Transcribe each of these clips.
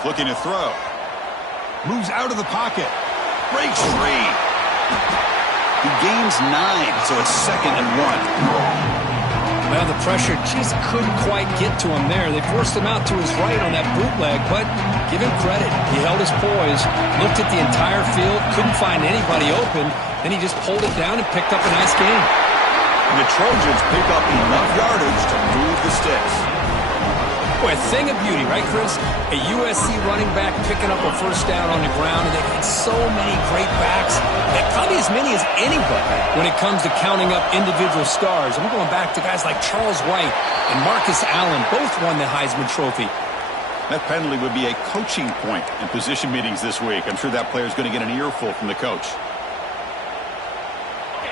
quarterback looking to throw. Moves out of the pocket. Breaks free. He gains 9, so it's 2nd and 1. Well, the pressure just couldn't quite get to him there. They forced him out to his right on that bootleg, but give him credit. He held his poise, looked at the entire field, couldn't find anybody open, then he just pulled it down and picked up a nice gain. The Trojans pick up enough yardage to move the sticks. Boy, a thing of beauty, right, Chris? A USC running back picking up a first down on the ground, and they've had so many great backs, and probably as many as anybody when it comes to counting up individual stars. I'm going back to guys like Charles White and Marcus Allen. Both won the Heisman Trophy. That penalty would be a coaching point in position meetings this week. I'm sure that player is going to get an earful from the coach.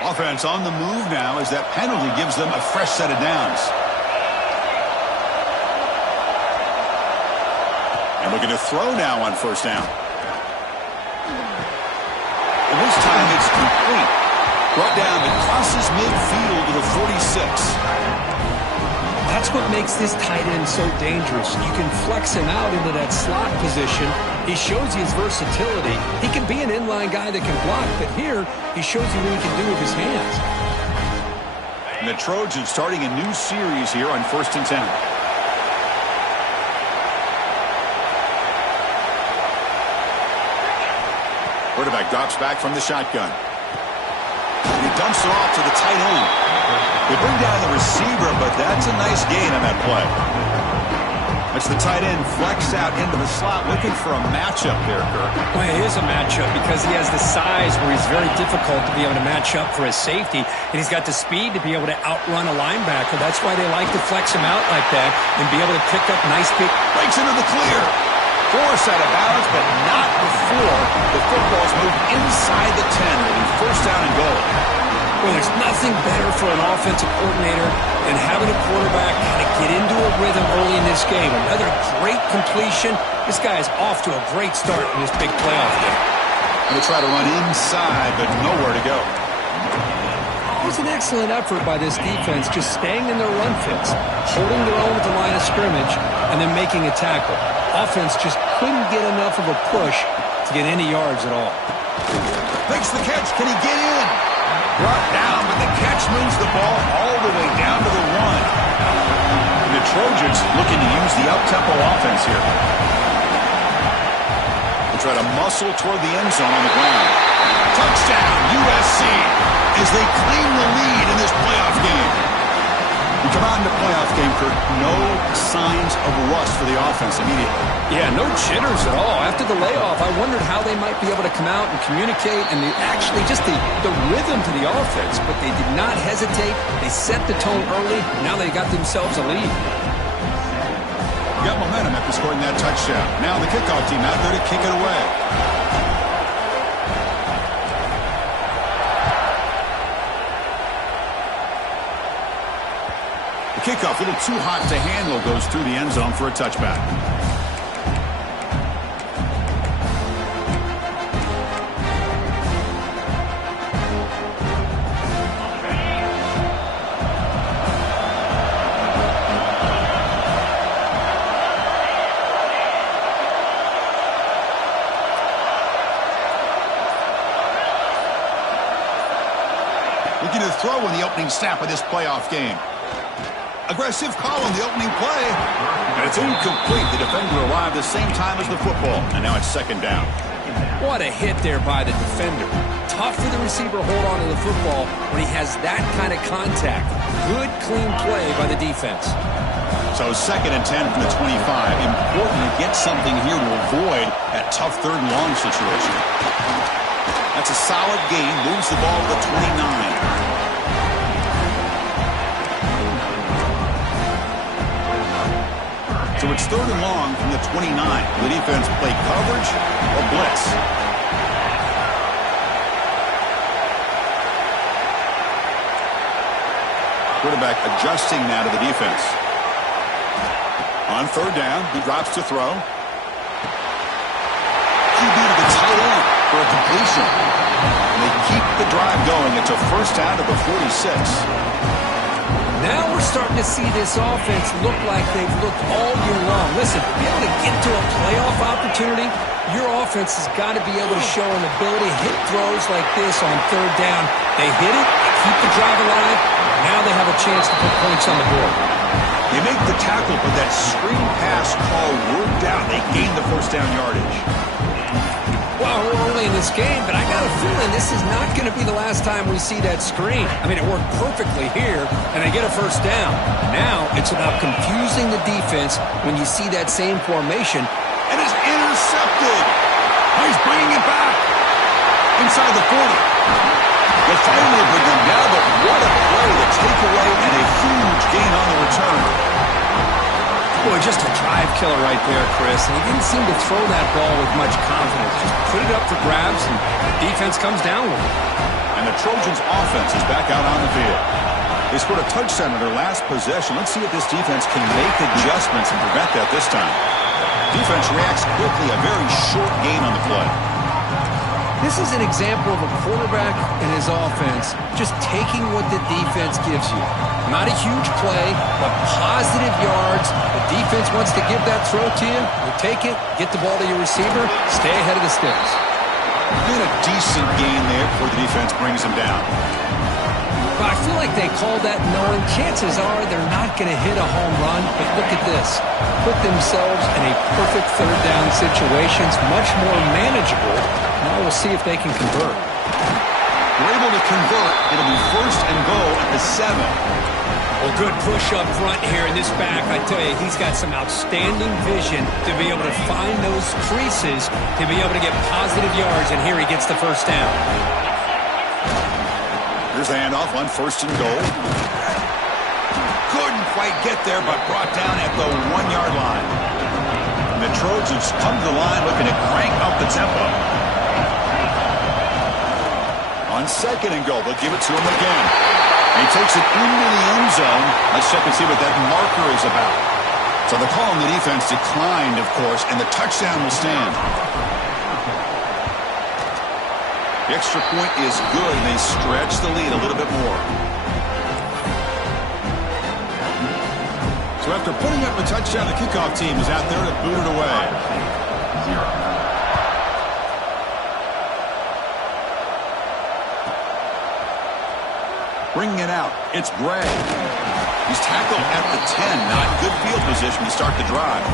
Offense on the move now as that penalty gives them a fresh set of downs. And looking to throw now on first down. And this time it's complete. Brought down, it crosses midfield to the 46. That's what makes this tight end so dangerous. You can flex him out into that slot position. He shows you his versatility. He can be an inline guy that can block, but here he shows you what he can do with his hands. And the Trojans starting a new series here on 1st and 10. Quarterback drops back from the shotgun. And he dumps it off to the tight end. They bring down the receiver, but that's a nice gain on that play. That's the tight end flexed out into the slot, looking for a matchup there, Kirk. Well, it is a matchup because he has the size where he's very difficult to be able to match up for his safety, and he's got the speed to be able to outrun a linebacker. That's why they like to flex him out like that and be able to pick up nice big. Breaks into the clear. Force out of bounds, but not before the football's moved inside the 10. It'll be first down and goal. Well, there's nothing better for an offensive coordinator than having a quarterback kind of get into a rhythm early in this game. Another great completion. This guy is off to a great start in this big playoff game. Going to try to run inside, but nowhere to go. It was an excellent effort by this defense, just staying in their run fits, holding their own at the line of scrimmage, and then making a tackle. Offense just couldn't get enough of a push to get any yards at all. Makes the catch. Can he get in? Brought down, but the catch moves the ball all the way down to the 1. And the Trojans looking to use the up-tempo offense here. They try to muscle toward the end zone on the ground. Touchdown, USC, as they claim the lead in this playoff game. We come out in the playoff game, Kirk, no signs of rust for the offense immediately. Yeah, no jitters at all. After the layoff, I wondered how they might be able to come out and communicate and actually just the rhythm to the offense. But they did not hesitate. They set the tone early. Now they got themselves a lead. Got momentum after scoring that touchdown. Now the kickoff team out there to kick it away. The kickoff, a little too hot to handle, goes through the end zone for a touchback. Looking to throw in the opening snap of this playoff game. Aggressive call on the opening play. And it's incomplete. The defender arrived the same time as the football. And now it's 2nd down. What a hit there by the defender. Tough for the receiver to hold on to the football when he has that kind of contact. Good, clean play by the defense. So 2nd and 10 from the 25. Important to get something here to avoid that tough 3rd and long situation. That's a solid gain. Moves the ball to the 29. So it's 3rd and long from the 29. The defense play coverage or blitz. Quarterback adjusting now to the defense. On 3rd down, he drops to throw. QB to the tight end for a completion. And they keep the drive going. It's a first down to the 46. Now we're starting to see this offense look like they've looked all year long. Listen, to be able to get to a playoff opportunity, your offense has got to be able to show an ability to hit throws like this on third down. They hit it, they keep the drive alive. Now they have a chance to put points on the board. They make the tackle, but that screen pass call worked out. They gained the first down yardage. Well, we're early in this game, but I got a feeling this is not going to be the last time we see that screen. I mean, it worked perfectly here, and they get a first down. Now it's about confusing the defense when you see that same formation. And it's intercepted. He's bringing it back inside the 40. They finally bring them down, but what a play, the takeaway, and a huge gain on the return. Boy, just a drive killer right there, Chris. And he didn't seem to throw that ball with much confidence. Just put it up for grabs, and the defense comes down with it. And the Trojans' offense is back out on the field. They scored a touchdown in their last possession. Let's see if this defense can make adjustments and prevent that this time. Defense reacts quickly, a very short gain on the play. This is an example of a quarterback and his offense just taking what the defense gives you. Not a huge play, but positive yards. The defense wants to give that throw to you. You take it, get the ball to your receiver, stay ahead of the sticks. Been a decent gain there before the defense brings him down. But I feel like they call that knowing chances are they're not going to hit a home run. But look at this. Put themselves in a perfect third down situation. It's much more manageable. Now we'll see if they can convert. We're able to convert. It'll be first and goal at the 7. Well, good push up front here in this back. I tell you, he's got some outstanding vision to be able to find those creases, to be able to get positive yards, and here he gets the first down. Here's the handoff on first and goal. Couldn't quite get there, but brought down at the 1-yard line. And the Trojans come to the line looking to crank up the tempo. On second and goal, they'll give it to him again. And he takes it into the end zone. Let's check and see what that marker is about. So the call on the defense declined, of course, and the touchdown will stand. The extra point is good, and they stretch the lead a little bit more. So after putting up a touchdown, the kickoff team is out there to boot it away. Bringing it out, it's Gray. He's tackled at the 10. Not good field position to start the drive.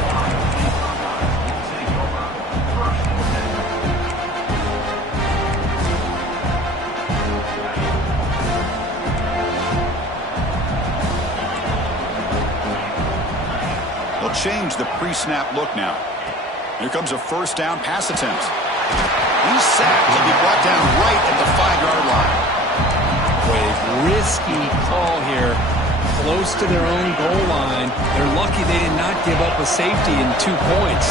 They'll change the pre-snap look now. Here comes a first down pass attempt. He's sacked. He'll be brought down right at the 5-yard line. Risky call here, close to their own goal line. They're lucky they did not give up a safety in 2 points.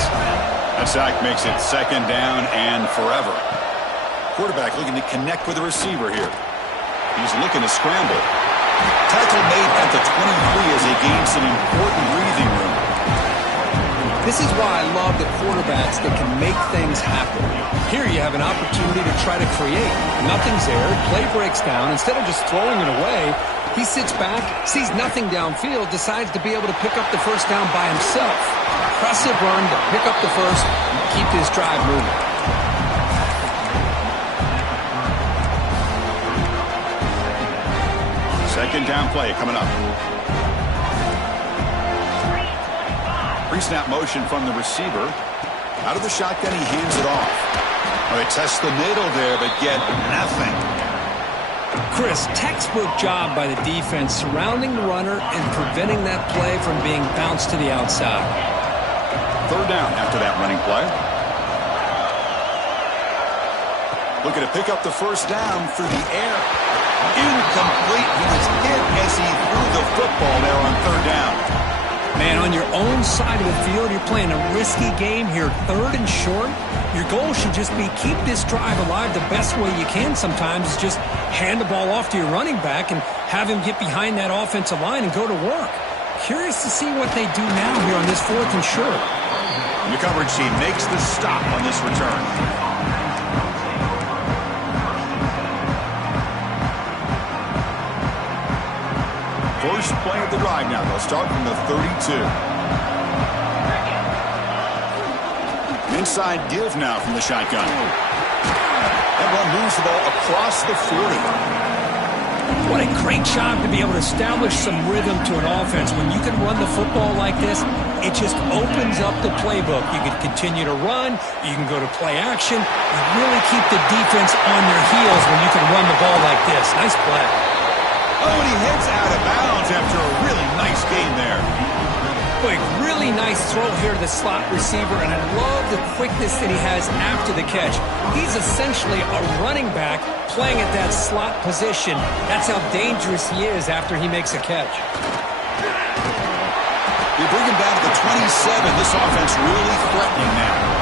That sack makes it second down and forever. Quarterback looking to connect with the receiver here. He's looking to scramble. Tackle made at the 23 as they gain some important breathing room. This is why I love the quarterbacks that can make things happen. Here you have an opportunity to try to create. Nothing's there. Play breaks down. Instead of just throwing it away, he sits back, sees nothing downfield, decides to be able to pick up the first down by himself. Impressive run to pick up the first and keep this drive moving. Second down play coming up. Pre-snap motion from the receiver. Out of the shotgun, he hands it off. Well, they test the middle there, but get nothing. Chris, textbook job by the defense surrounding the runner and preventing that play from being bounced to the outside. Third down after that running play. Looking to pick up the first down through the air. Incomplete. He was hit as he threw the football there on third down. Man, on your own side of the field, you're playing a risky game here, third and short. Your goal should just be keep this drive alive the best way you can sometimes is just hand the ball off to your running back and have him get behind that offensive line and go to work. Curious to see what they do now here on this fourth and short. The coverage team makes the stop on this return. first play of the drive now. They'll start from the 32. Inside give now from the shotgun. That one moves the ball across the 40. What a great job to be able to establish some rhythm to an offense. When you can run the football like this, it just opens up the playbook. You can continue to run. You can go to play action. You really keep the defense on their heels when you can run the ball like this. Nice play. Oh, and he heads out of bounds after a really nice game there. Quick, really nice throw here to the slot receiver, and I love the quickness that he has after the catch. He's essentially a running back playing at that slot position. That's how dangerous he is after he makes a catch. They bring him down to the 27. This offense really threatening now.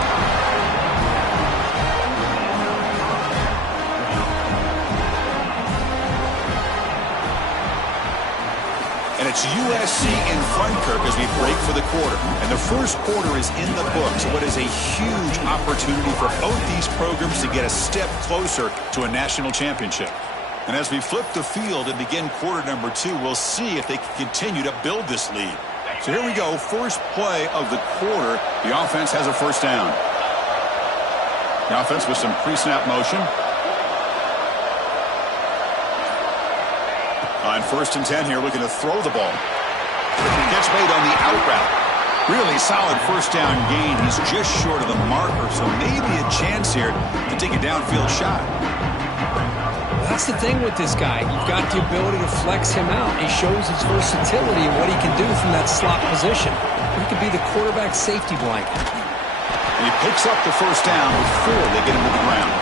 And it's USC in front, Kirk, as we break for the quarter. And the first quarter is in the books. What is a huge opportunity for both these programs to get a step closer to a national championship. And as we flip the field and begin quarter number 2, we'll see if they can continue to build this lead. So here we go. First play of the quarter. The offense has a first down. The offense with some pre-snap motion. On 1st and 10 here, looking to throw the ball. Catch made on the out route. Really solid first down gain. He's just short of the marker, so maybe a chance here to take a downfield shot. That's the thing with this guy. You've got the ability to flex him out. He shows his versatility and what he can do from that slot position. He could be the quarterback safety blanket. And he picks up the first down before they get him to the ground.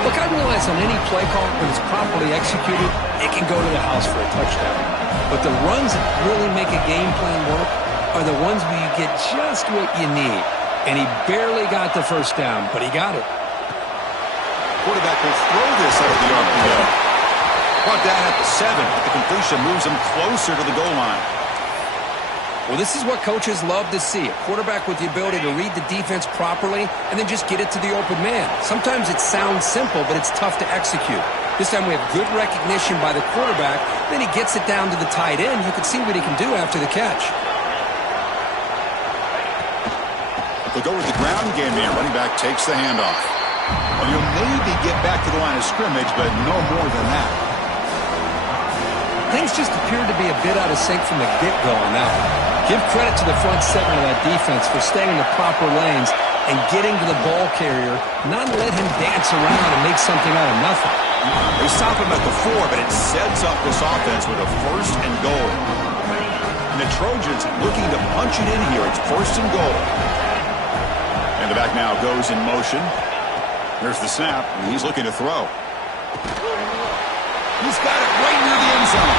Look, I realize on any play call, when it's properly executed, it can go to the house for a touchdown. But the runs that really make a game plan work are the ones where you get just what you need. And he barely got the first down, but he got it. Quarterback will throw this out of the RPO. Brought down at the 7. The completion moves him closer to the goal line. Well, this is what coaches love to see. A quarterback with the ability to read the defense properly and then just get it to the open man. Sometimes it sounds simple, but it's tough to execute. This time we have good recognition by the quarterback. Then he gets it down to the tight end. You can see what he can do after the catch. They'll go with the ground game here. Running back takes the handoff. Well, you'll maybe get back to the line of scrimmage, but no more than that. Things just appeared to be a bit out of sync from the get-go on that one. Give credit to the front 7 of that defense for staying in the proper lanes and getting to the ball carrier, not let him dance around and make something out of nothing. They stop him at the 4, but it sets up this offense with a 1st and goal. And the Trojans looking to punch it in here. It's 1st and goal. And the back now goes in motion. There's the snap, and he's looking to throw. He's got it right near the end zone.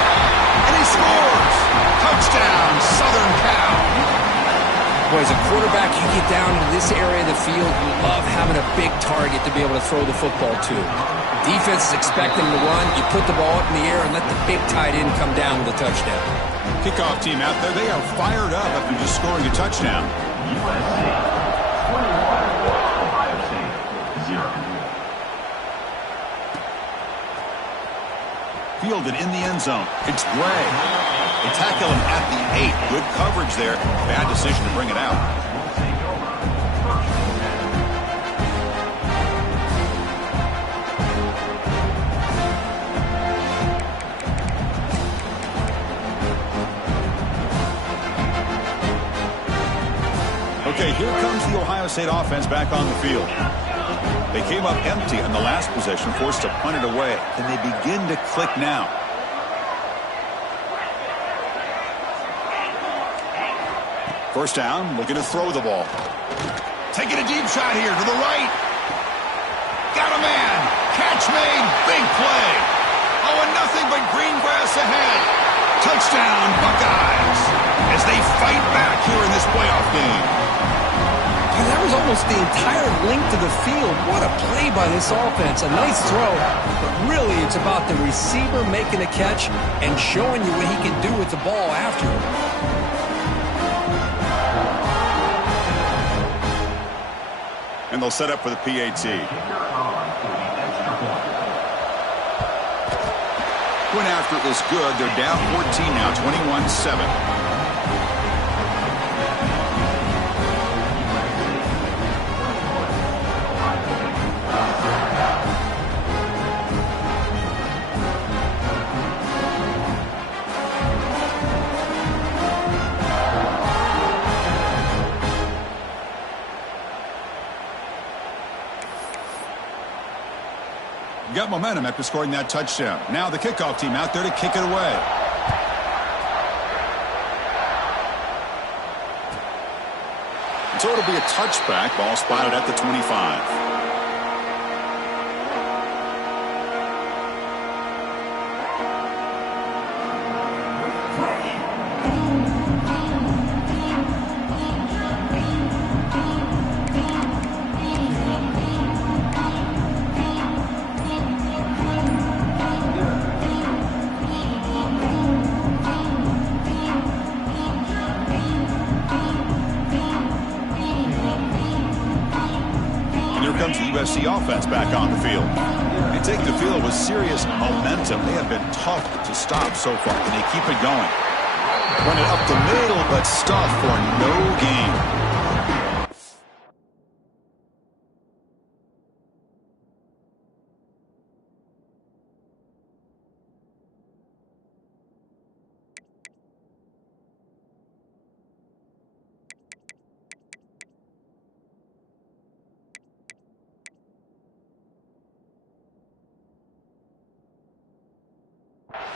And he scores! Touchdown, Southern Cal. Boy, as a quarterback, you get down into this area of the field, you love having a big target to be able to throw the football to. Defense is expecting to run. You put the ball up in the air and let the big tight end come down with a touchdown. Kickoff team out there, they are fired up after just scoring a touchdown. Fielded in the end zone. It's Gray. They tackle him at the 8. Good coverage there. Bad decision to bring it out. Okay, here comes the Ohio State offense back on the field. They came up empty on the last possession, forced to punt it away. Can they begin to click now? First down, looking to throw the ball. Taking a deep shot here to the right. Got a man. Catch made. Big play. Oh, and nothing but green grass ahead. Touchdown, Buckeyes, as they fight back here in this playoff game. That was almost the entire length of the field. What a play by this offense. A nice throw, but really it's about the receiver making the catch and showing you what he can do with the ball after it. And they'll set up for the PAT. point after is good. They're down 14 now, 21-7. Got momentum after scoring that touchdown. Now the kickoff team out there to kick it away. So it'll be a touchback. Ball spotted at the 25. Comes the USC offense back on the field. They take the field with serious momentum. They have been tough to stop so far, and they keep it going. Run it up the middle, but stuffed for no gain.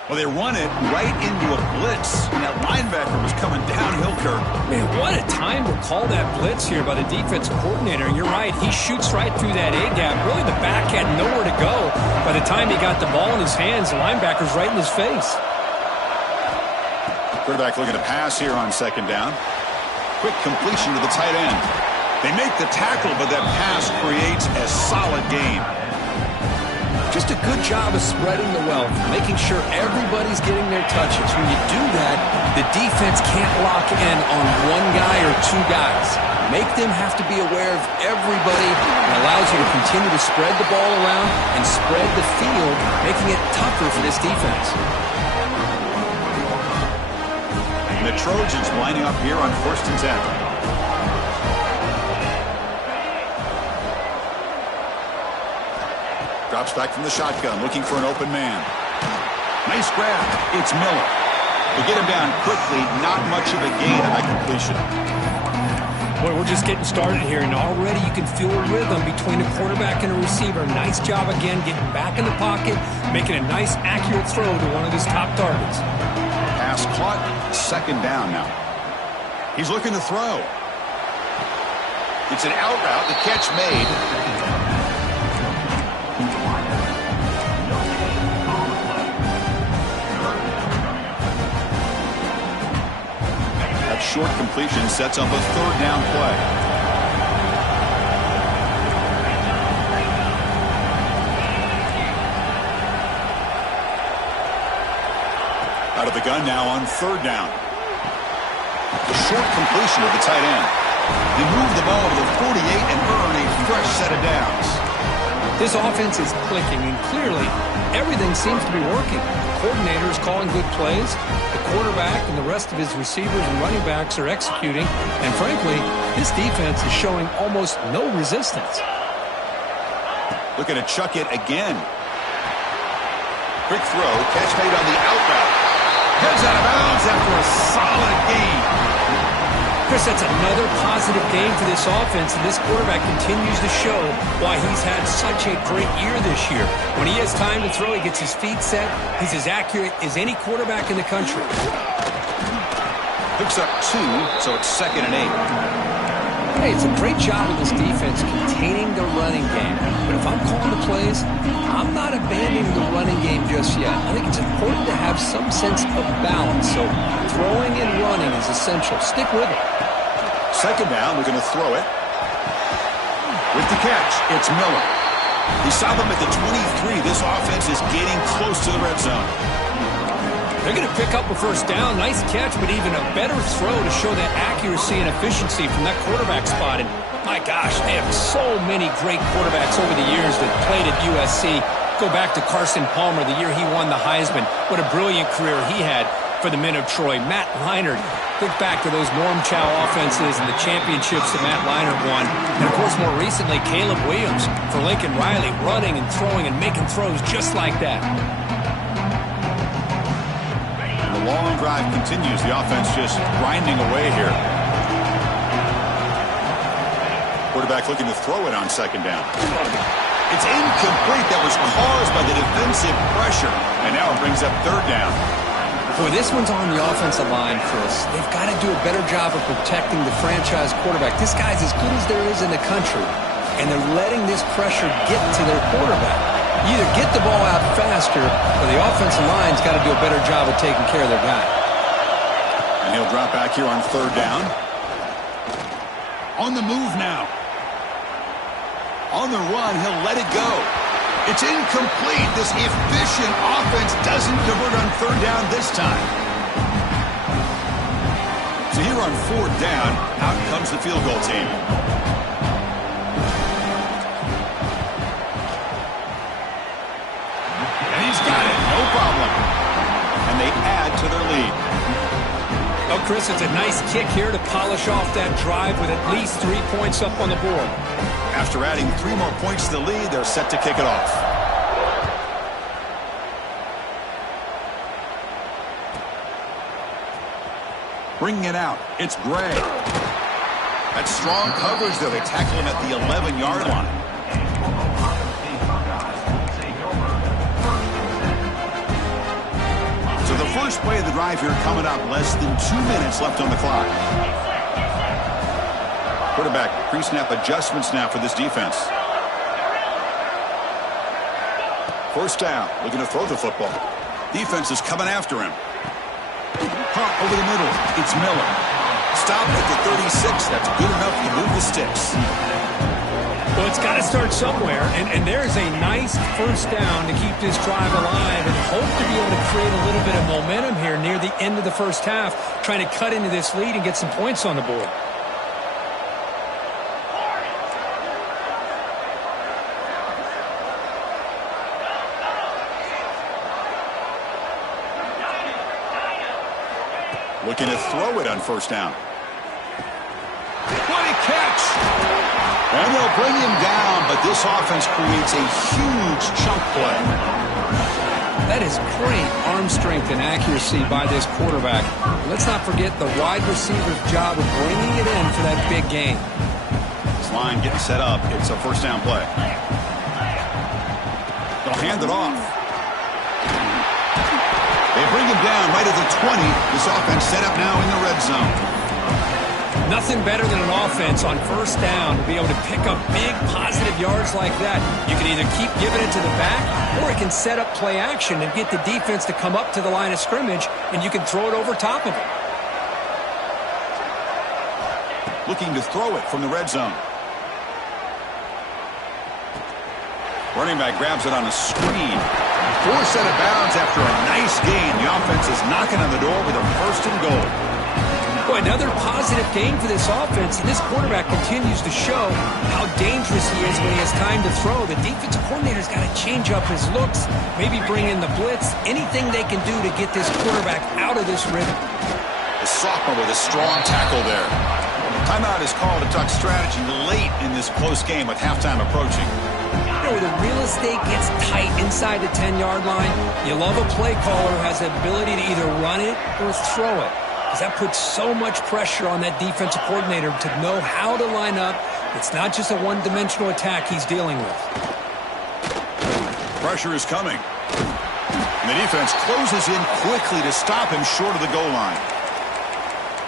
Well, they run it right into a blitz, and that linebacker was coming downhill, Kirk. Man, what a time to call that blitz here by the defensive coordinator. And you're right, he shoots right through that A-gap. Really, the back had nowhere to go. By the time he got the ball in his hands, the linebacker's right in his face. Quarterback looking to pass here on second down. Quick completion to the tight end. They make the tackle, but that pass creates a solid gain. Just a good job of spreading the wealth, making sure everybody's getting their touches. When you do that, the defense can't lock in on one guy or two guys. Make them have to be aware of everybody, and allows you to continue to spread the ball around and spread the field, making it tougher for this defense. And the Trojans lining up here on 1st and 10. Drops back from the shotgun, looking for an open man. Nice grab. It's Miller. They get him down quickly. Not much of a gain on that completion. Boy, we're just getting started here, and already you can feel a rhythm between a quarterback and a receiver. Nice job again getting back in the pocket, making a nice, accurate throw to one of his top targets. Pass caught. Second down now. He's looking to throw. It's an out route. The catch made. Short completion sets up a third down play. Out of the gun now on third down. A short completion to the tight end. They move the ball to the 48 and earn a fresh set of downs. This offense is clicking, and clearly everything seems to be working. The coordinator is calling good plays. The quarterback and the rest of his receivers and running backs are executing. And frankly, this defense is showing almost no resistance. Looking to chuck it again. Quick throw. Catch made on the out route. Heads out of bounds after a solid gain. Chris, that's another positive game for this offense, and this quarterback continues to show why he's had such a great year this year. When he has time to throw, he gets his feet set. He's as accurate as any quarterback in the country. Picks up 2, so it's 2nd and 8. Hey, it's a great job of this defense containing the running game. But if I'm calling the plays, I'm not abandoning the running game just yet. I think it's important to have some sense of balance. So throwing and running is essential. Stick with it. Second down, we're going to throw it. With the catch, it's Miller. He saw them at the 23. This offense is getting close to the red zone. They're going to pick up a first down. Nice catch, but even a better throw to show that accuracy and efficiency from that quarterback spot. And my gosh, they have so many great quarterbacks over the years that played at USC. Go back to Carson Palmer the year he won the Heisman. What a brilliant career he had for the men of Troy. Matt Leinart, think back to those Norm Chow offenses and the championships that Matt Leinart won. And, of course, more recently, Caleb Williams for Lincoln Riley, running and throwing and making throws just like that. The long drive continues. The offense just grinding away here. Quarterback looking to throw it on second down. It's incomplete. That was caused by the defensive pressure. And now it brings up third down. Boy, this one's on the offensive line, Chris. They've got to do a better job of protecting the franchise quarterback. This guy's as good as there is in the country, and they're letting this pressure get to their quarterback. You either get the ball out faster, or the offensive line's got to do a better job of taking care of their guy. And he'll drop back here on third down. On the move now. On the run, he'll let it go. It's incomplete. This efficient offense doesn't convert on third down this time. So here on fourth down, out comes the field goal team. And he's got it. No problem. And they add to their lead. Oh, Chris, it's a nice kick here to polish off that drive with at least 3 points up on the board. After adding 3 more points to the lead, they're set to kick it off. Bringing it out, it's Gray. That's strong coverage, though. They tackle him at the 11-yard line. So the first play of the drive here coming up. Less than 2 minutes left on the clock. Quarterback pre-snap adjustments now for this defense. First down, looking to throw the football. Defense is coming after him. Pump over the middle. It's Miller. Stop at the 36. That's good enough to move the sticks. Well, it's got to start somewhere, and there's a nice first down to keep this drive alive and hope to be able to create a little bit of momentum here near the end of the first half, trying to cut into this lead and get some points on the board. Looking to throw it on first down. What a catch! And they'll bring him down, but this offense creates a huge chunk play. That is great arm strength and accuracy by this quarterback. Let's not forget the wide receiver's job of bringing it in for that big game. This line getting set up. It's a first down play. They'll hand it off. They bring him down right at the 20. This offense set up now in the red zone. Nothing better than an offense on first down to be able to pick up big positive yards like that. You can either keep giving it to the back, or it can set up play action and get the defense to come up to the line of scrimmage, and you can throw it over top of it. Looking to throw it from the red zone. Running back grabs it on a screen. Forced out of bounds after a nice gain. The offense is knocking on the door with a first and goal. Boy, another positive game for this offense, and this quarterback continues to show how dangerous he is when he has time to throw. The defensive coordinator's got to change up his looks, maybe bring in the blitz, anything they can do to get this quarterback out of this rhythm. The sophomore with a strong tackle there. Timeout is called to talk strategy late in this close game with halftime approaching. You know, the real estate gets tight inside the 10-yard line. You love a play caller who has the ability to either run it or throw it. That puts so much pressure on that defensive coordinator to know how to line up. It's not just a one-dimensional attack he's dealing with. Pressure is coming. And the defense closes in quickly to stop him short of the goal line.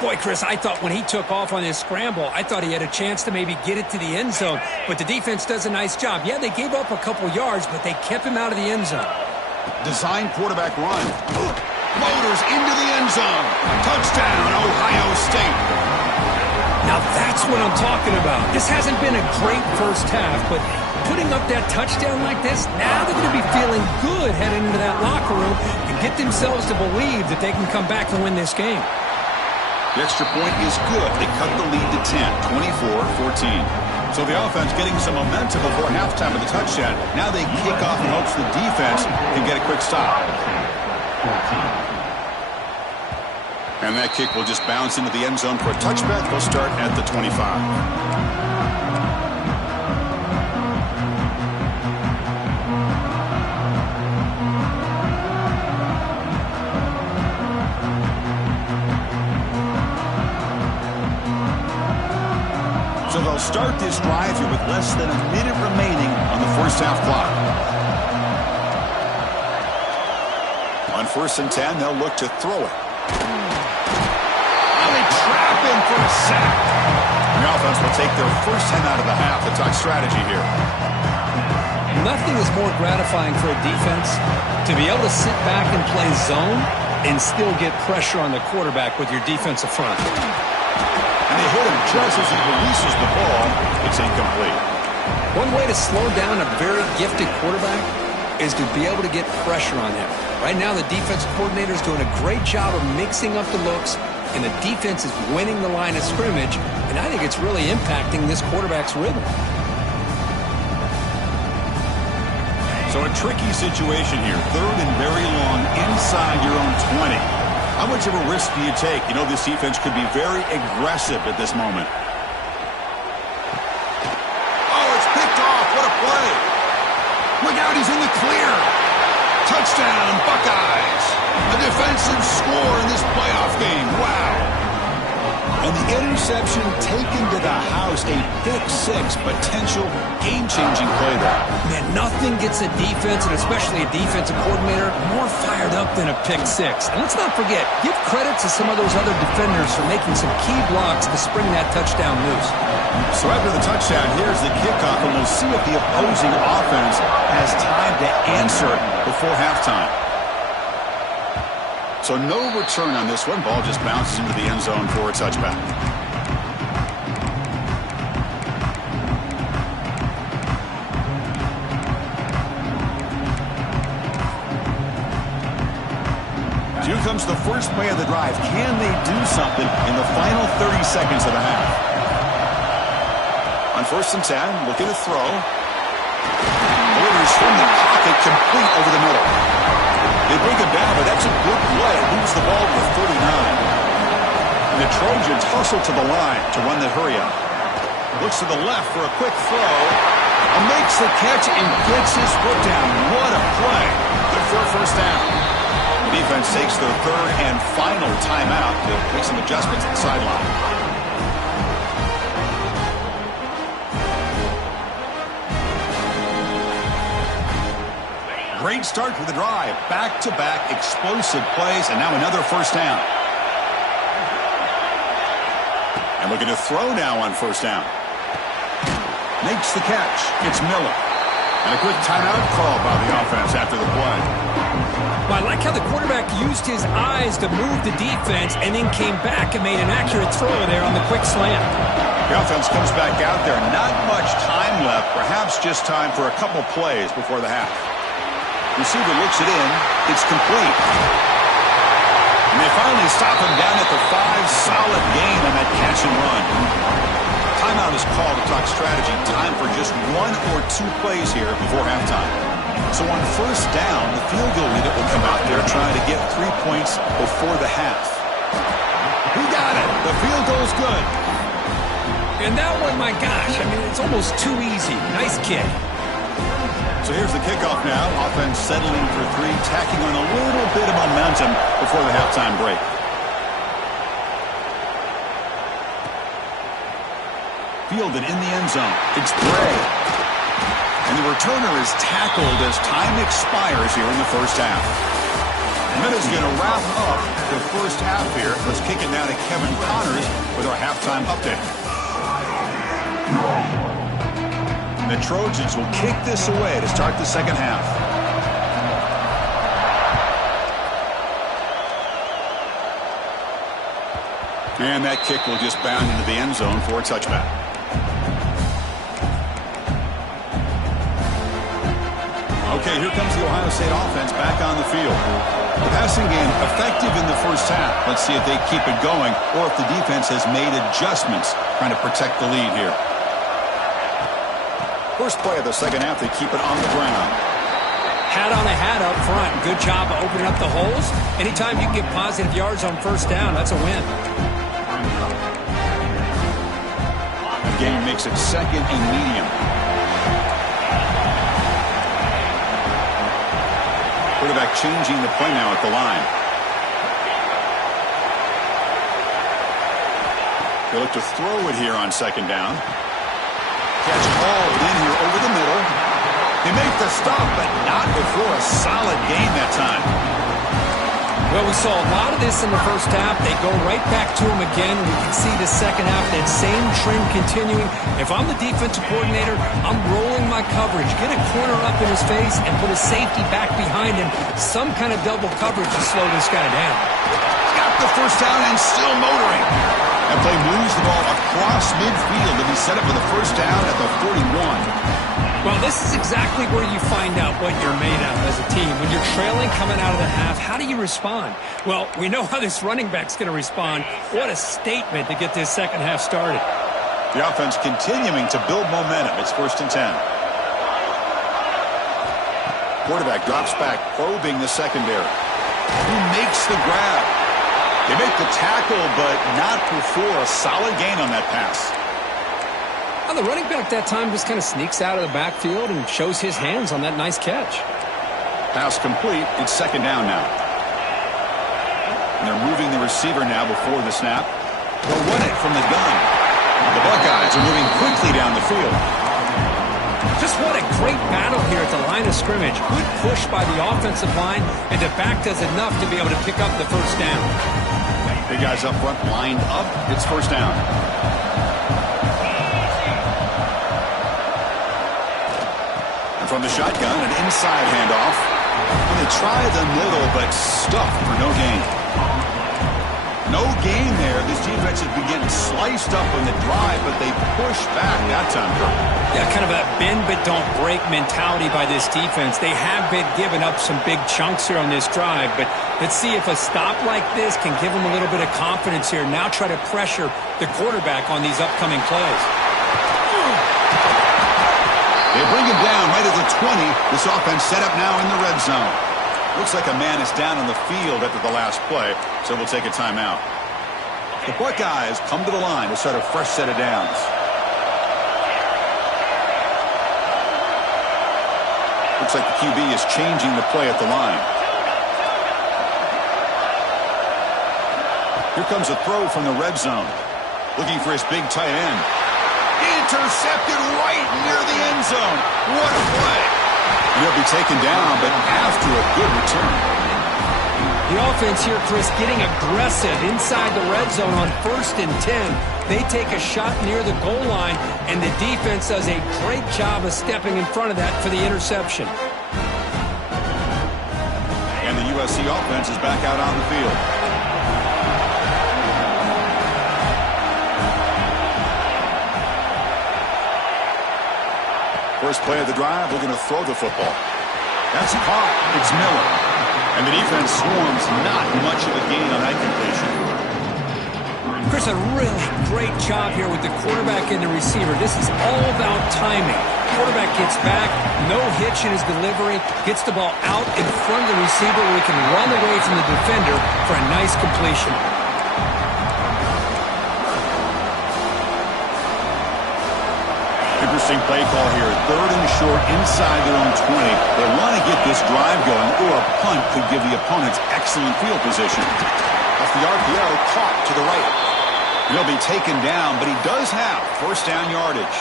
Boy, Chris, I thought when he took off on his scramble, I thought he had a chance to maybe get it to the end zone. But the defense does a nice job. Yeah, they gave up a couple yards, but they kept him out of the end zone. Design quarterback run. Motors into the end zone. Touchdown, Ohio State. Now that's what I'm talking about. This hasn't been a great first half, but putting up that touchdown like this, now they're going to be feeling good heading into that locker room and get themselves to believe that they can come back and win this game. The extra point is good. They cut the lead to 10, 24-14. So the offense getting some momentum before halftime with the touchdown. Now they kick off in hopes the defense can get a quick stop. And that kick will just bounce into the end zone for a touchback. They'll start at the 25. So they'll start this drive here with less than a minute remaining on the first half clock. On 1st and 10, they'll look to throw it. And they trap him for a sack. And the offense will take their first 10 out of the half. The talk strategy here. Nothing is more gratifying for a defense to be able to sit back and play zone and still get pressure on the quarterback with your defensive front. And they hit him just as he releases the ball. It's incomplete. One way to slow down a very gifted quarterback is to be able to get pressure on him. Right now, the defensive coordinator is doing a great job of mixing up the looks, and the defense is winning the line of scrimmage, and I think it's really impacting this quarterback's rhythm. So a tricky situation here. 3rd and very long inside your own 20. How much of a risk do you take? You know, this defense could be very aggressive at this moment. Oh, it's picked off. What a play. Look out, he's in the clear. Touchdown, Buckeyes. A defensive score in this playoff game. Wow. And the interception taken to the house, a pick-6, potential game-changing play there. Man, nothing gets a defense, and especially a defensive coordinator, more fired up than a pick-6. And let's not forget, give credit to some of those other defenders for making some key blocks to spring that touchdown loose. So after the touchdown, here's the kickoff, and we'll see if the opposing offense has time to answer before halftime. So no return on this one. Ball just bounces into the end zone for a touchback. Here comes the first play of the drive. Can they do something in the final 30 seconds of the half? On 1st and 10, looking to throw. Delivers from the pocket, complete over the middle. They bring him down, but that's a good play. Moves the ball to the 39. And the Trojans hustle to the line to run the hurry-up. Looks to the left for a quick throw. And makes the catch and gets his foot down. What a play. Good for a first down. The defense takes their 3rd and final timeout to make some adjustments at the sideline. Great start to the drive. Back-to-back explosive plays, and now another first down. And looking to throw now on 1st down. Makes the catch. It's Miller. And a quick timeout call by the offense after the play. Well, I like how the quarterback used his eyes to move the defense and then came back and made an accurate throw there on the quick slant. The offense comes back out there. Not much time left. Perhaps just time for a couple plays before the half. Receiver looks it in. It's complete. And they finally stop him down at the 5. Solid gain on that catch and run. Timeout is called to talk strategy. Time for just 1 or 2 plays here before halftime. So on 1st down, the field goal unit will come out there trying to get 3 points before the half. He got it. The field goal's good. And that one, my gosh, I mean, it's almost too easy. Nice kick. So here's the kickoff now. Offense settling for 3, tacking on a little bit of momentum before the halftime break. Fielded in the end zone. It's Bray. And the returner is tackled as time expires here in the first half. Minutes going to wrap up the first half here. Let's kick it now to Kevin Connors with our halftime update. The Trojans will kick this away to start the second half. And that kick will just bound into the end zone for a touchback. Okay, here comes the Ohio State offense back on the field. The passing game effective in the first half. Let's see if they keep it going or if the defense has made adjustments trying to protect the lead here. First play of the second half, they keep it on the ground. Hat on a hat up front. Good job of opening up the holes. Anytime you can get positive yards on first down, that's a win. The game makes it second and medium. Quarterback changing the play now at the line. They look to throw it here on second down. Catch hauled in here over the middle. They make the stop, but not before a solid gain that time. Well, we saw a lot of this in the first half. They go right back to him again. We can see the second half, that same trend continuing. If I'm the defensive coordinator, I'm rolling my coverage. Get a corner up in his face and put a safety back behind him. Some kind of double coverage to slow this guy down. He's got the first down and still motoring. That play moves the ball across midfield to be set up for the first down at the 41. Well, this is exactly where you find out what you're made of as a team. When you're trailing coming out of the half, how do you respond? Well, we know how this running back's going to respond. What a statement to get this second half started. The offense continuing to build momentum. It's 1st and 10. Quarterback drops back, probing the secondary. Who makes the grab? They make the tackle, but not before a solid gain on that pass. Well, the running back that time just kind of sneaks out of the backfield and shows his hands on that nice catch. Pass complete. It's second down now. And they're moving the receiver now before the snap. They'll run it from the gun. The Buckeyes are moving quickly down the field. Just what a great battle here at the line of scrimmage. Good push by the offensive line, and the back does enough to be able to pick up the first down. Big guys up front lined up. It's first down. And from the shotgun, an inside handoff. And they try the middle, but stuffed for no gain. No gain there. This defense has been getting sliced up on the drive, but they push back that time. Yeah, kind of a bend but don't break mentality by this defense. They have been giving up some big chunks here on this drive, but let's see if a stop like this can give them a little bit of confidence here. Now try to pressure the quarterback on these upcoming plays. They bring him down right at the 20. This offense set up now in the red zone. Looks like a man is down on the field after the last play, so we'll take a timeout. The Buckeyes come to the line to start a fresh set of downs. Looks like the QB is changing the play at the line. Here comes a throw from the red zone. Looking for his big tight end. Intercepted right near the end zone. What a play. And he'll be taken down, but after a good return. The offense here, Chris, getting aggressive inside the red zone on 1st and 10. They take a shot near the goal line, and the defense does a great job of stepping in front of that for the interception. And the USC offense is back out on the field. First play of the drive, we're going to throw the football. That's caught. It's Miller. And the defense swarms not much of a gain on that completion. Chris, a really great job here with the quarterback and the receiver. This is all about timing. Quarterback gets back, no hitch in his delivery, gets the ball out in front of the receiver where he can run away from the defender for a nice completion. Interesting play call here. 3rd and short inside their own 20. They want to get this drive going, or a punt could give the opponents excellent field position. Off the RPO, caught to the right. He'll be taken down, but he does have first down yardage.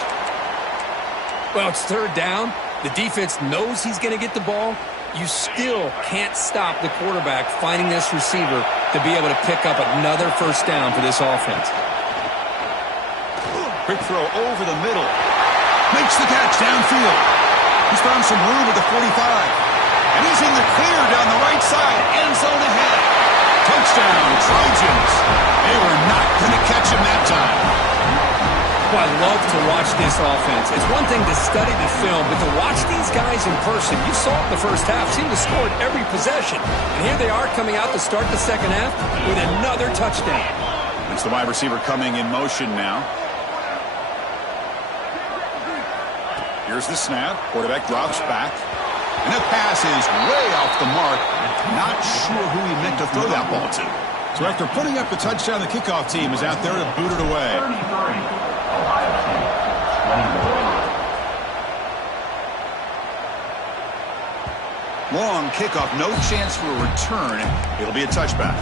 Well, it's 3rd down. The defense knows he's going to get the ball. You still can't stop the quarterback finding this receiver to be able to pick up another first down for this offense. Quick throw over the middle. Makes the catch downfield. He's found some room at the 45. And he's in the clear down the right side. End zone ahead. Touchdown, Trojans. They were not going to catch him that time. Well, I love to watch this offense. It's one thing to study the film, but to watch these guys in person, you saw it in the first half, seemed to score at every possession. And here they are coming out to start the second half with another touchdown. It's the wide receiver coming in motion now. Here's the snap. Quarterback drops back. And that pass is way off the mark. Not sure who he meant to throw that ball to. So after putting up the touchdown, the kickoff team is out there to boot it away. Long kickoff, no chance for a return. It'll be a touchback.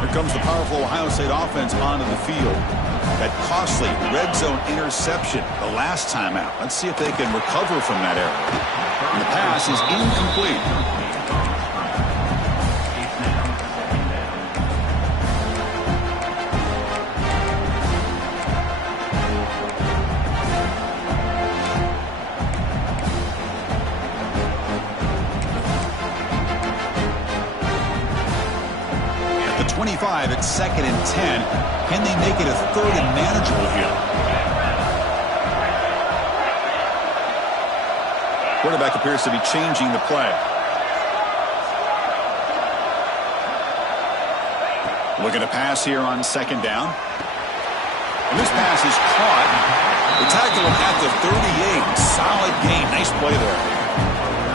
Here comes the powerful Ohio State offense onto the field. That costly red zone interception the last time out. Let's see if they can recover from that error. And the pass is incomplete. At the 25, it's 2nd and 10. Can they make it a 3rd and manageable here? Quarterback appears to be changing the play. Looking to pass here on 2nd down. And this pass is caught. The tackle him at the 38. Solid gain. Nice play there.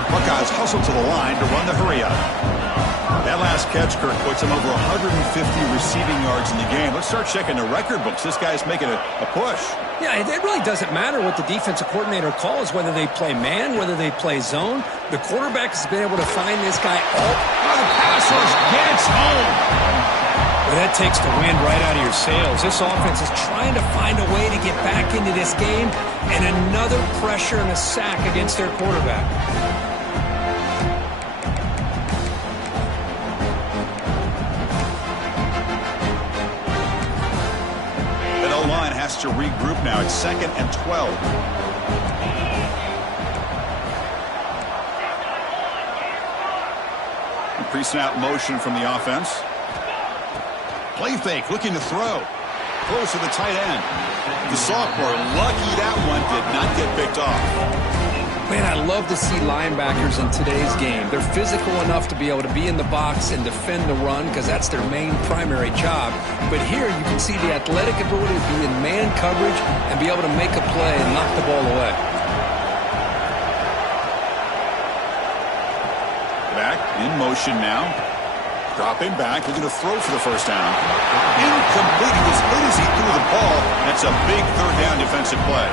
Buckeyes hustle to the line to run the hurry up. That last catch, Kirk, puts him over 150 receiving yards in the game. Let's start checking the record books. This guy's making a push. Yeah, it really doesn't matter what the defensive coordinator calls, whether they play man, whether they play zone. The quarterback has been able to find this guy. The pass rush gets home. Well, that takes the wind right out of your sails. This offense is trying to find a way to get back into this game, and another pressure and a sack against their quarterback. Has to regroup now. It's 2nd and 12. Pre-snap motion from the offense. Play fake, looking to throw. Close to the tight end. The sophomore, lucky that one did not get picked off. Man, I love to see linebackers in today's game. They're physical enough to be able to be in the box and defend the run because that's their main primary job. But here you can see the athletic ability to be in man coverage and be able to make a play and knock the ball away. Back in motion now. Dropping back, looking to throw for the first down. Incomplete. He was hit as he threw the ball. That's a big 3rd down defensive play.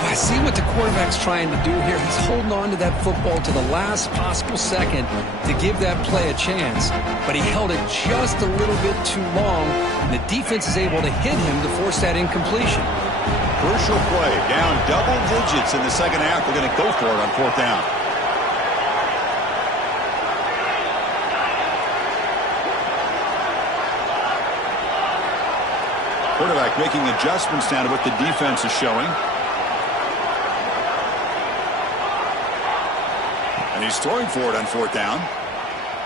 I see what the quarterback's trying to do here. He's holding on to that football to the last possible second to give that play a chance. But he held it just a little bit too long, and the defense is able to hit him to force that incompletion. Crucial play. Down double digits in the 2nd half. They're going to go for it on 4th down. Quarterback making adjustments down to what the defense is showing. And he's throwing for it on 4th down.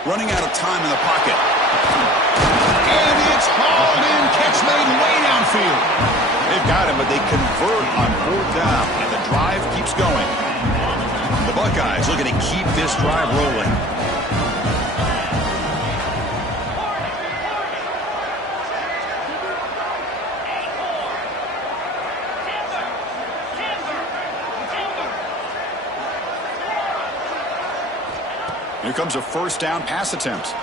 Running out of time in the pocket. And it's hauled in. Catch made way downfield. They've got him, but they convert on 4th down. And the drive keeps going. The Buckeyes looking to keep this drive rolling. Here comes a 1st down pass attempt.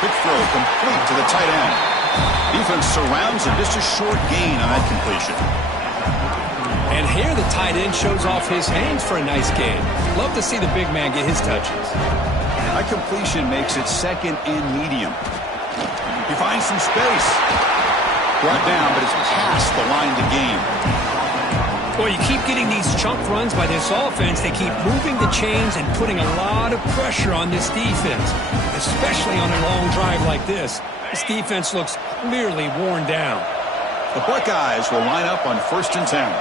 Quick throw complete to the tight end. Defense surrounds him. Just a short gain on that completion. And here the tight end shows off his hands for a nice gain. Love to see the big man get his touches. That completion makes it 2nd and medium. He finds some space. Brought down, but it's past the line to gain. Well, you keep getting these chunk runs by this offense. They keep moving the chains and putting a lot of pressure on this defense, especially on a long drive like this. This defense looks clearly worn down. The Buckeyes will line up on 1st and 10.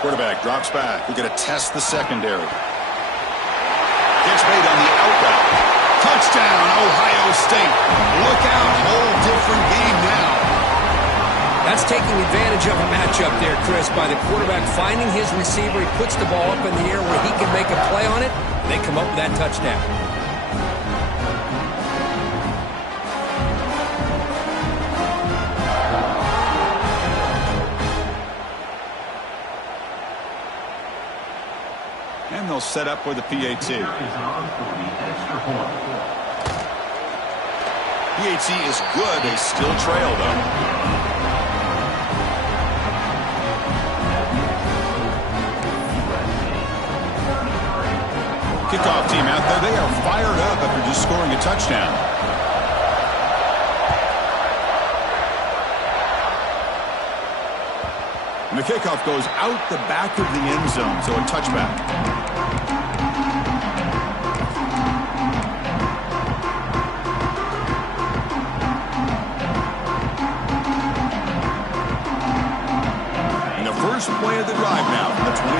Quarterback drops back. We're going to test the secondary. Gets made on the out route. Touchdown, Ohio State. Look out, whole different game now. That's taking advantage of a matchup there, Chris, by the quarterback finding his receiver. He puts the ball up in the air where he can make a play on it, and they come up with that touchdown. And they'll set up with a PAT. PAT is good. They still trail, though. Kickoff team out there. They are fired up after just scoring a touchdown. And the kickoff goes out the back of the end zone, so a touchback. First play of the drive now from the 25.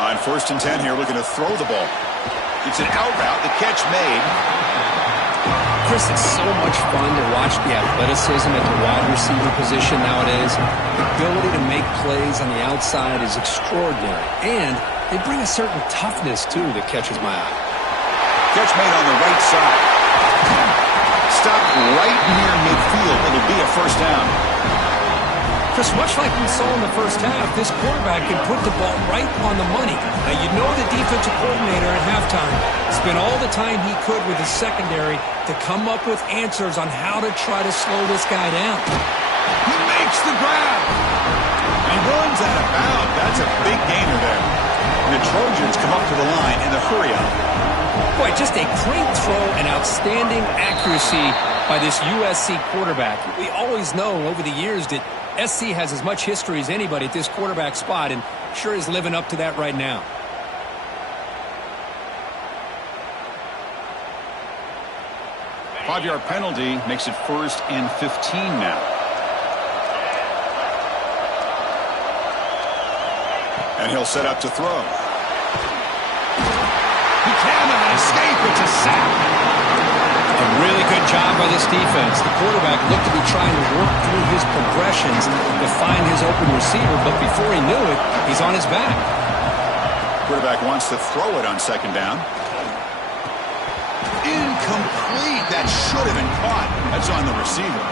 On 1st and 10 here, looking to throw the ball. It's an out route, the catch made. Chris, it's so much fun to watch the athleticism at the wide receiver position nowadays. The ability to make plays on the outside is extraordinary. And they bring a certain toughness, too, that catches my eye. Catch made on the right side. Stopped right near midfield. It'll be a first down. Chris, much like we saw in the first half, this quarterback can put the ball right on the money. Now, you know the defensive coordinator at halftime spent all the time he could with his secondary to come up with answers on how to try to slow this guy down. He makes the grab. And runs out of bounds. That's a big gainer there. And the Trojans come up to the line in the hurry up. Boy, just a great throw and outstanding accuracy by this USC quarterback. We always know over the years that SC has as much history as anybody at this quarterback spot, and sure is living up to that right now. Five-yard penalty makes it 1st and 15 now. And he'll set up to throw. He cannot escape. It's a sack. A really good job by this defense. The quarterback looked to be trying to work through his progressions to find his open receiver, but before he knew it, he's on his back. Quarterback wants to throw it on 2nd down. Incomplete. That should have been caught. That's on the receiver.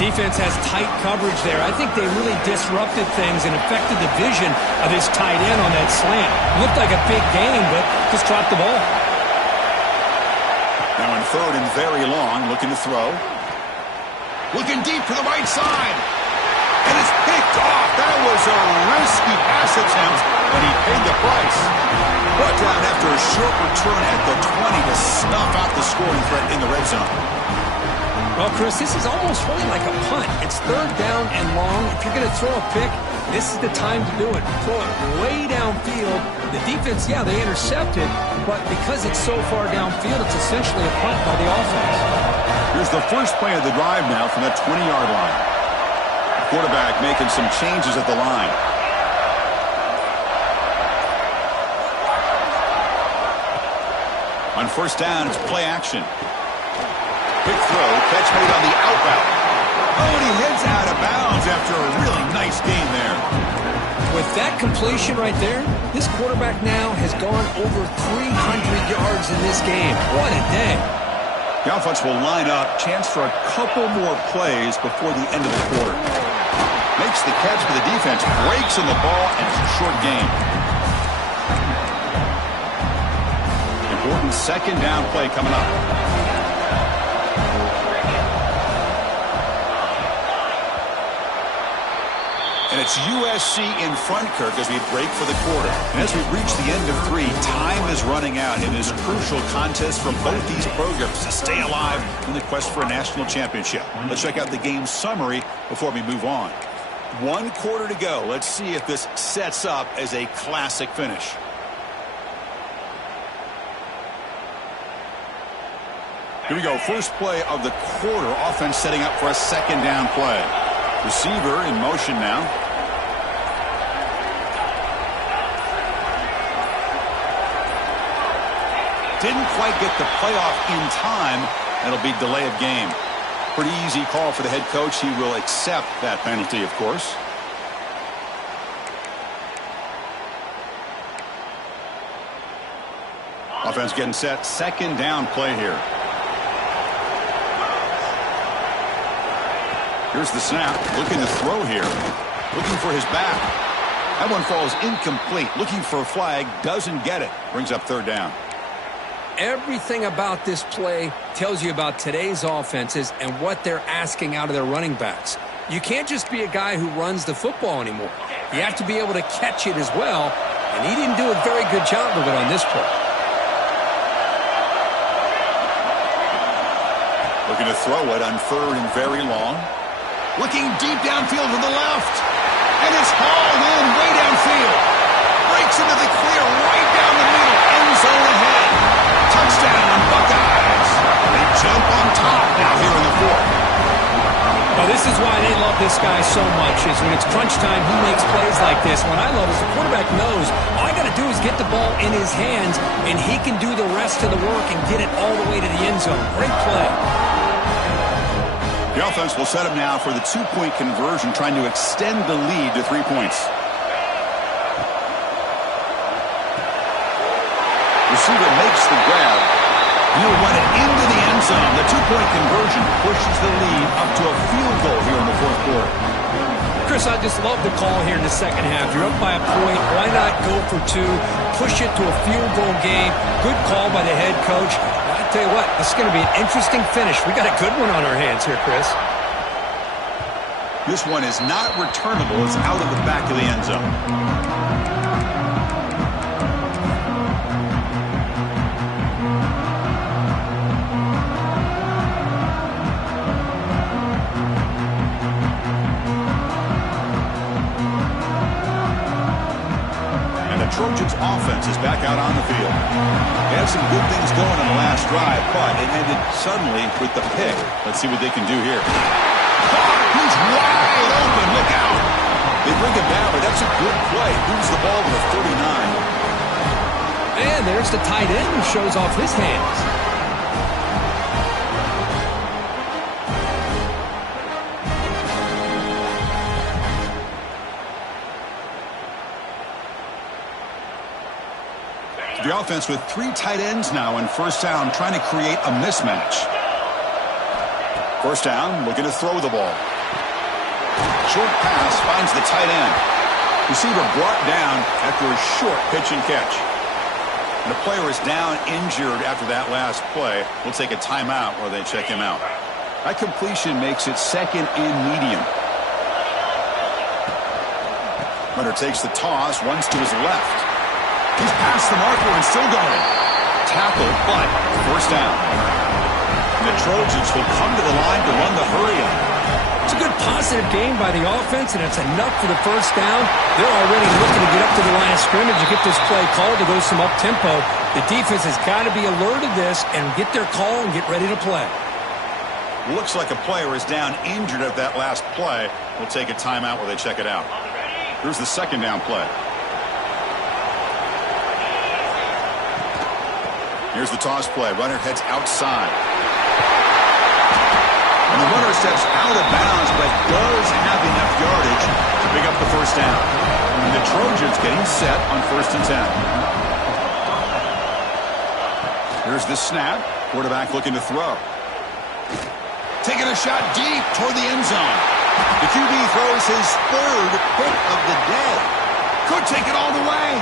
Defense has tight coverage there. I think they really disrupted things and affected the vision of his tight end on that slant. Looked like a big gain, but just dropped the ball. Now in 3rd and very long, looking to throw. Looking deep to the right side. And it's picked off. That was a risky pass attempt, and he paid the price. Brought down after a short return at the 20 to snuff out the scoring threat in the red zone. Well, Chris, this is almost really like a punt. It's 3rd down and long. If you're going to throw a pick, this is the time to do it. Throw it way downfield. The defense, yeah, they intercepted, but because it's so far downfield, it's essentially a punt by the offense. Here's the first play of the drive now from that 20-yard line. Quarterback making some changes at the line. On 1st down, it's play action. Quick throw, catch made on the out route. Oh, and he heads out of bounds after a really nice gain there. With that completion right there, this quarterback now has gone over 300 yards in this game. What a day. The offense will line up, chance for a couple more plays before the end of the quarter. Makes the catch for the defense, breaks on the ball, and it's a short gain. Important 2nd down play coming up. And it's USC in front, Kirk, as we break for the quarter. And as we reach the end of 3, time is running out in this crucial contest for both these programs to stay alive in the quest for a national championship. Let's check out the game summary before we move on. 1 quarter to go. Let's see if this sets up as a classic finish. Here we go. First play of the quarter. Offense setting up for a 2nd down play. Receiver in motion now. Didn't quite get the playoff in time. That'll be delay of game. Pretty easy call for the head coach. He will accept that penalty, of course. Offense getting set. Second down play here. Here's the snap. Looking to throw here. Looking for his back. That one falls incomplete. Looking for a flag. Doesn't get it. Brings up third down. Everything about this play tells you about today's offenses and what they're asking out of their running backs. You can't just be a guy who runs the football anymore. You have to be able to catch it as well, and he didn't do a very good job of it on this play. Looking to throw it on third and very long. Looking deep downfield to the left. And it's hauled in way downfield. Breaks into the clear right down the middle. End zone ahead. Touchdown, Buckeyes. They jump on top now here in the fourth. Well, this is why they love this guy so much, is when it's crunch time, he makes plays like this. What I love is the quarterback knows all I got to do is get the ball in his hands, and he can do the rest of the work and get it all the way to the end zone. Great play. The offense will set up now for the two-point conversion, trying to extend the lead to 3 points. Receiver makes the grab. He'll run it into the end zone. The two-point conversion pushes the lead up to a field goal here in the fourth quarter. Chris, I just love the call here in the second half. You're up by a point. Why not go for two? Push it to a field goal game. Good call by the head coach. I tell you what, this is going to be an interesting finish. We got a good one on our hands here, Chris. This one is not returnable. It's out of the back of the end zone. Trojans offense is back out on the field. They had some good things going on the last drive, but it ended suddenly with the pick. Let's see what they can do here. He's wide open. Look out. They bring him down, but that's a good play. Moves the ball to the 39. And there's the tight end who shows off his hands. The offense with three tight ends now in first down, trying to create a mismatch. First down, looking to throw the ball. Short pass finds the tight end. Receiver brought down after a short pitch and catch. And the player is down injured after that last play. We'll take a timeout while they check him out. That completion makes it second and medium. Runner takes the toss, runs to his left. He's past the marker and still going. Tackled, but first down. And the Trojans will come to the line to run the hurry-up. It's a good positive game by the offense, and it's enough for the first down. They're already looking to get up to the line of scrimmage and get this play called to go some up-tempo. The defense has got to be alert of this and get their call and get ready to play. Looks like a player is down injured at that last play. We'll take a timeout while they check it out. Here's the second down play. Here's the toss play. Runner heads outside. And the runner steps out of bounds, but does have enough yardage to pick up the first down. And the Trojans getting set on 1st and 10. Here's the snap. Quarterback looking to throw. Taking a shot deep toward the end zone. The QB throws his third hit of the day. Could take it all the way.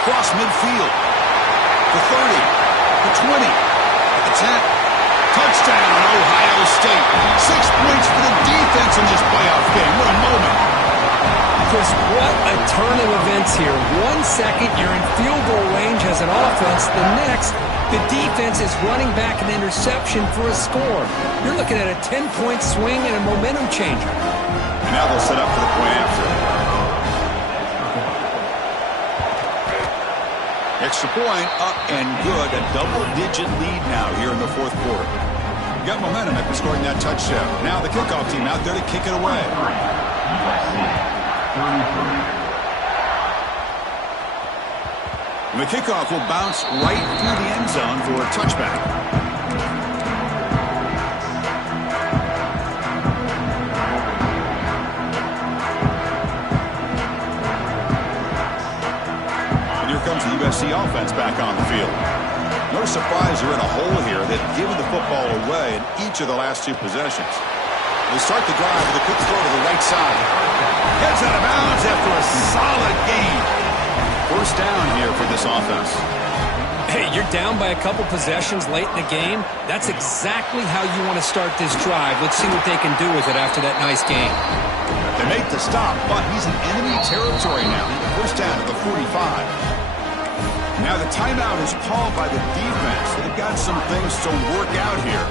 Across midfield. The 30, the 20, at the 10. Touchdown, Ohio State. 6 points for the defense in this playoff game. What a moment. Chris, what a turn of events here. 1 second, you're in field goal range as an offense. The next, the defense is running back an interception for a score. You're looking at a 10-point swing and a momentum changer. And now they'll set up for the point after. Extra point, up and good. A double-digit lead now here in the fourth quarter. Got momentum after scoring that touchdown. Now the kickoff team out there to kick it away. And the kickoff will bounce right through the end zone for a touchback. And here comes the USC offense back on the field. No surprise they're in a hole here. They've given the football away in each of the last two possessions. They start the drive with a quick throw to the right side. Gets out of bounds after a solid gain. First down here for this offense. Hey, you're down by a couple possessions late in the game. That's exactly how you want to start this drive. Let's see what they can do with it after that nice game. They make the stop, but he's in enemy territory now. First down to the 45. Now the timeout is called by the defense. They've got some things to work out here.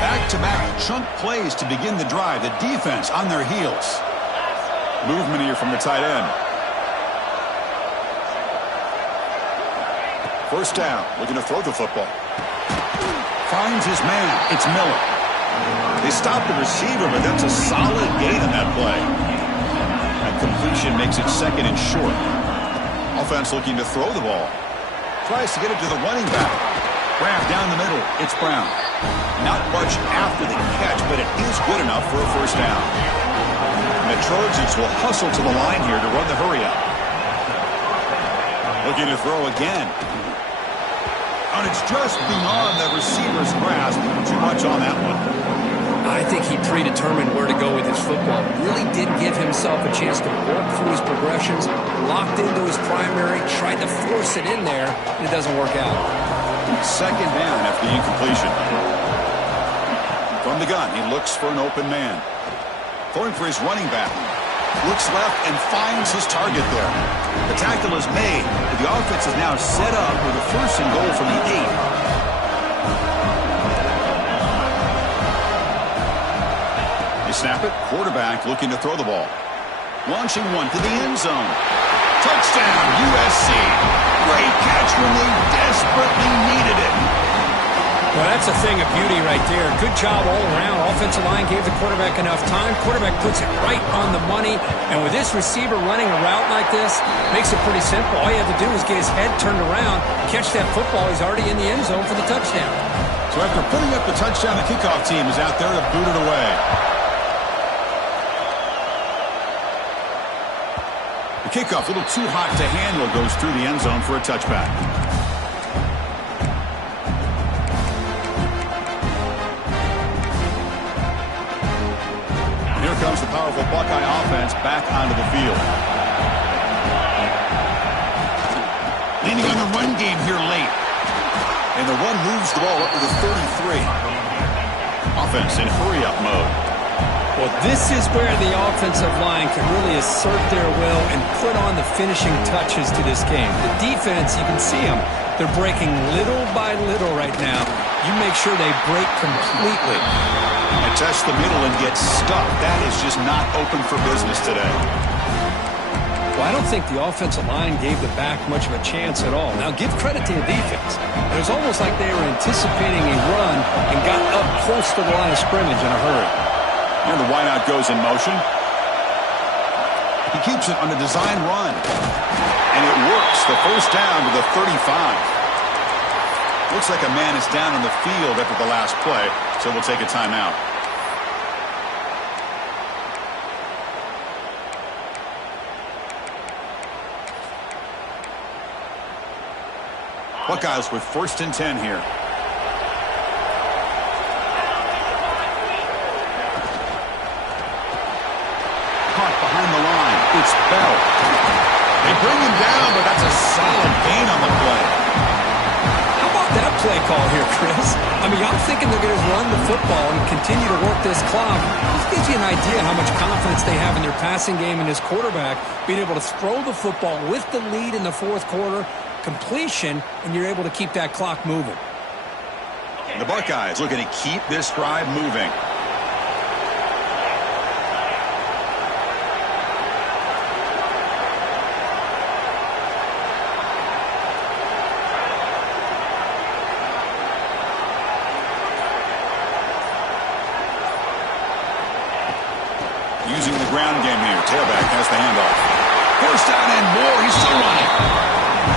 Back-to-back chunk plays to begin the drive. The defense on their heels. Movement here from the tight end. First down, looking to throw the football. Finds his man. It's Miller. They stop the receiver, but that's a solid gain on that play. Completion makes it second and short. Offense looking to throw the ball. Tries to get it to the running back. Grab down the middle. It's Brown. Not much after the catch, but it is good enough for a first down. And the Trojans will hustle to the line here to run the hurry up. Looking to throw again. And it's just beyond the receiver's grasp. Too much on that one. I think he predetermined where to go with his football. Really did give himself a chance to work through his progressions, locked into his primary, tried to force it in there, and it doesn't work out. Second down after the incompletion. From the gun, he looks for an open man. Throwing for his running back. Looks left and finds his target there. The tackle is made. The offense is now set up with a first and goal from the 8. Snap it. Quarterback looking to throw the ball. Launching one to the end zone. Touchdown, USC. Great catch when they desperately needed it. Well, that's a thing of beauty right there. Good job all around. Offensive line gave the quarterback enough time. Quarterback puts it right on the money. And with this receiver running a route like this, makes it pretty simple. All you have to do is get his head turned around, catch that football. He's already in the end zone for the touchdown. So after putting up the touchdown, the kickoff team is out there to boot it away. The kickoff, a little too hot to handle, goes through the end zone for a touchback. And here comes the powerful Buckeye offense back onto the field. Leaning on the run game here late. And the run moves the ball up to the 33. Offense in hurry-up mode. Well, this is where the offensive line can really assert their will and put on the finishing touches to this game. The defense, you can see them. They're breaking little by little right now. You make sure they break completely. And test the middle and get stuck. That is just not open for business today. Well, I don't think the offensive line gave the back much of a chance at all. Now, give credit to the defense. It was almost like they were anticipating a run and got up close to the line of scrimmage in a hurry. And the wideout goes in motion. He keeps it on a design run. And it works. The first down to the 35. Looks like a man is down on the field after the last play, so we'll take a timeout. Buckeyes with first and 10 here. Caught behind the line. It's Bell. They bring him down, but that's a solid gain on the play. How about that play call here, Chris? I mean, I'm thinking they're going to run the football and continue to work this clock. This gives you an idea how much confidence they have in their passing game and his quarterback being able to throw the football with the lead in the fourth quarter, completion, and you're able to keep that clock moving. The Buckeyes looking to keep this drive moving. Using the ground game here. Tailback has the handoff. First down and more. He's still running.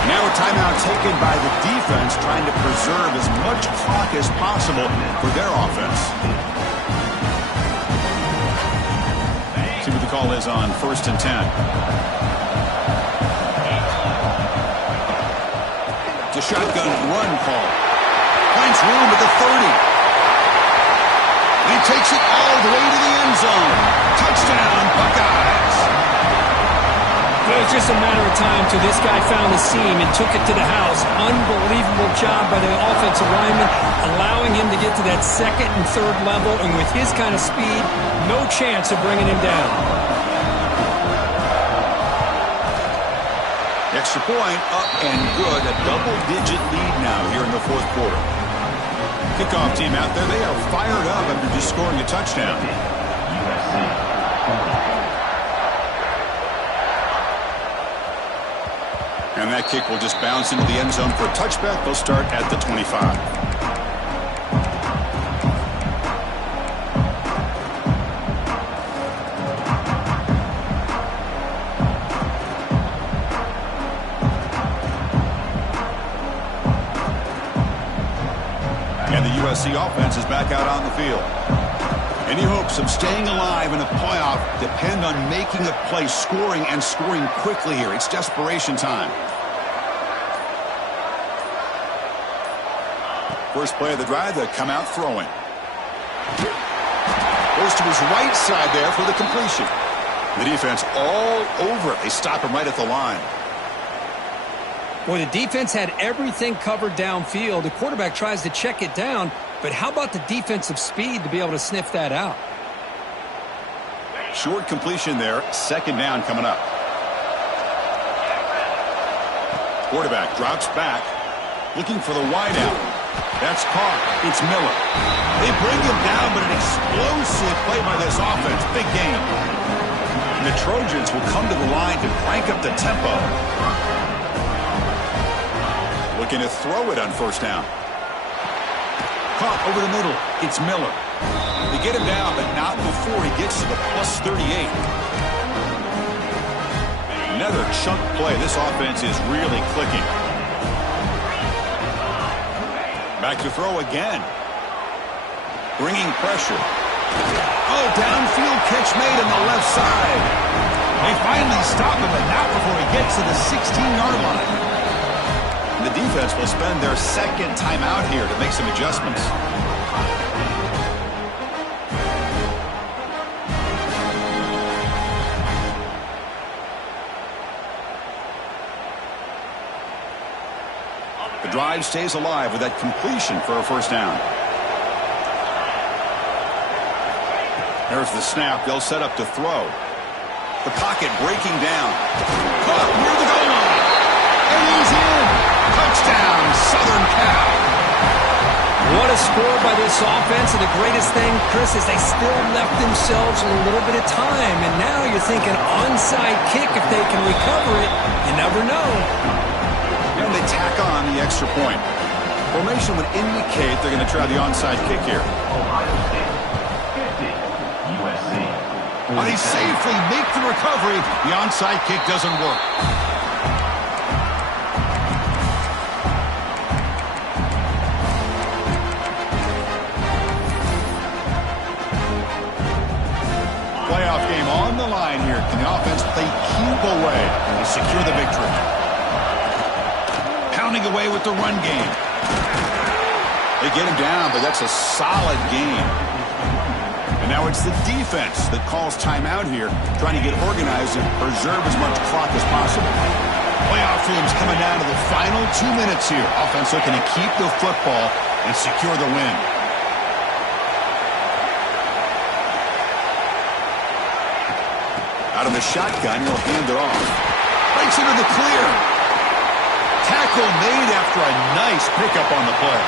Now a timeout taken by the defense, trying to preserve as much clock as possible for their offense. See what the call is on 1st and 10. It's a shotgun run call. Finds room at the 30. And he takes it all the way to the end zone. Touchdown, Buckeyes. Well, it's just a matter of time till this guy found the seam and took it to the house. Unbelievable job by the offensive lineman, allowing him to get to that 2nd and 3rd level, and with his kind of speed, no chance of bringing him down. Extra point, up and good. A double-digit lead now here in the 4th quarter. Kickoff team out there, they are fired up after just scoring a touchdown. And that kick will just bounce into the end zone for a touchback. They'll start at the 25. And the USC offense is back out on the field. Any hopes of staying alive in a playoff depend on making a play, scoring, and scoring quickly here. It's desperation time. First play of the drive, they come out throwing. Goes to his right side there for the completion. The defense all over it. They stop him right at the line. Boy, the defense had everything covered downfield. The quarterback tries to check it down, but how about the defensive speed to be able to sniff that out? Short completion there. 2nd down coming up. Quarterback drops back, looking for the wideout. That's caught. It's Miller. They bring him down, but an explosive play by this offense. Big game. And the Trojans will come to the line to crank up the tempo. Looking to throw it on 1st down. Caught over the middle. It's Miller. They get him down, but not before he gets to the +38. Another chunk play. This offense is really clicking. Back to throw again. Bringing pressure. Oh, downfield catch made on the left side. They finally stop him, but not before he gets to the 16-yard line. The defense will spend their 2nd timeout here to make some adjustments. The drive stays alive with that completion for a 1st down. There's the snap. They'll set up to throw. The pocket breaking down. Caught near the goal line. And he's in. Touchdown, Southern Cal. What a score by this offense, and the greatest thing, Chris, is they still left themselves a little bit of time, and now you're thinking onside kick if they can recover it. You never know. And they tack on the extra point. Formation would indicate they're going to try the onside kick here. But they safely make the recovery. The onside kick doesn't work. Playoff game on the line here. Can the offense play keep away and secure the victory? Pounding away with the run game. They get him down, but that's a solid game. And now it's the defense that calls timeout here, trying to get organized and preserve as much clock as possible. Playoff teams coming down to the final 2 minutes here. Offense looking to keep the football and secure the win. Out of the shotgun, he'll hand it off. Breaks into the clear. Tackle made after a nice pickup on the play.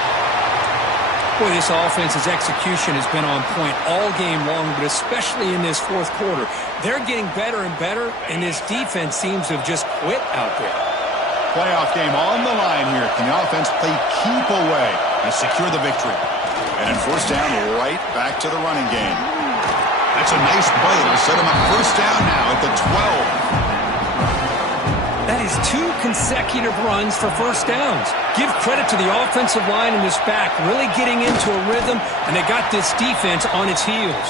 Boy, this offense's execution has been on point all game long, but especially in this 4th quarter. They're getting better and better, and this defense seems to have just quit out there. Playoff game on the line here. Can the offense play keep away and secure the victory? And in 1st down, right back to the running game. That's a nice play. It'll set him up 1st down now at the 12. these 2 consecutive runs for first downs. Give credit to the offensive line in this back, really getting into a rhythm, and they got this defense on its heels.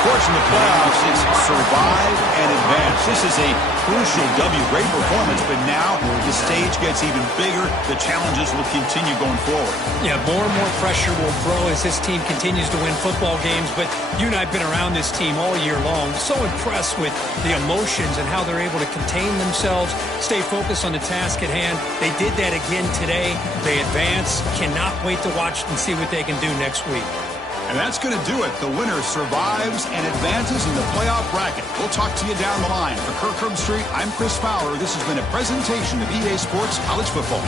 Of course, in the playoffs, it's survive and advance. This is a crucial W. Great performance, but now the stage gets even bigger. The challenges will continue going forward. Yeah, more and more pressure will grow as this team continues to win football games, but you and I have been around this team all year long. So impressed with the emotions and how they're able to contain themselves, stay focused on the task at hand. They did that again today. They advance. Cannot wait to watch and see what they can do next week. And that's going to do it. The winner survives and advances in the playoff bracket. We'll talk to you down the line. For Kirk Herbstreit, I'm Chris Fowler. This has been a presentation of EA Sports College Football.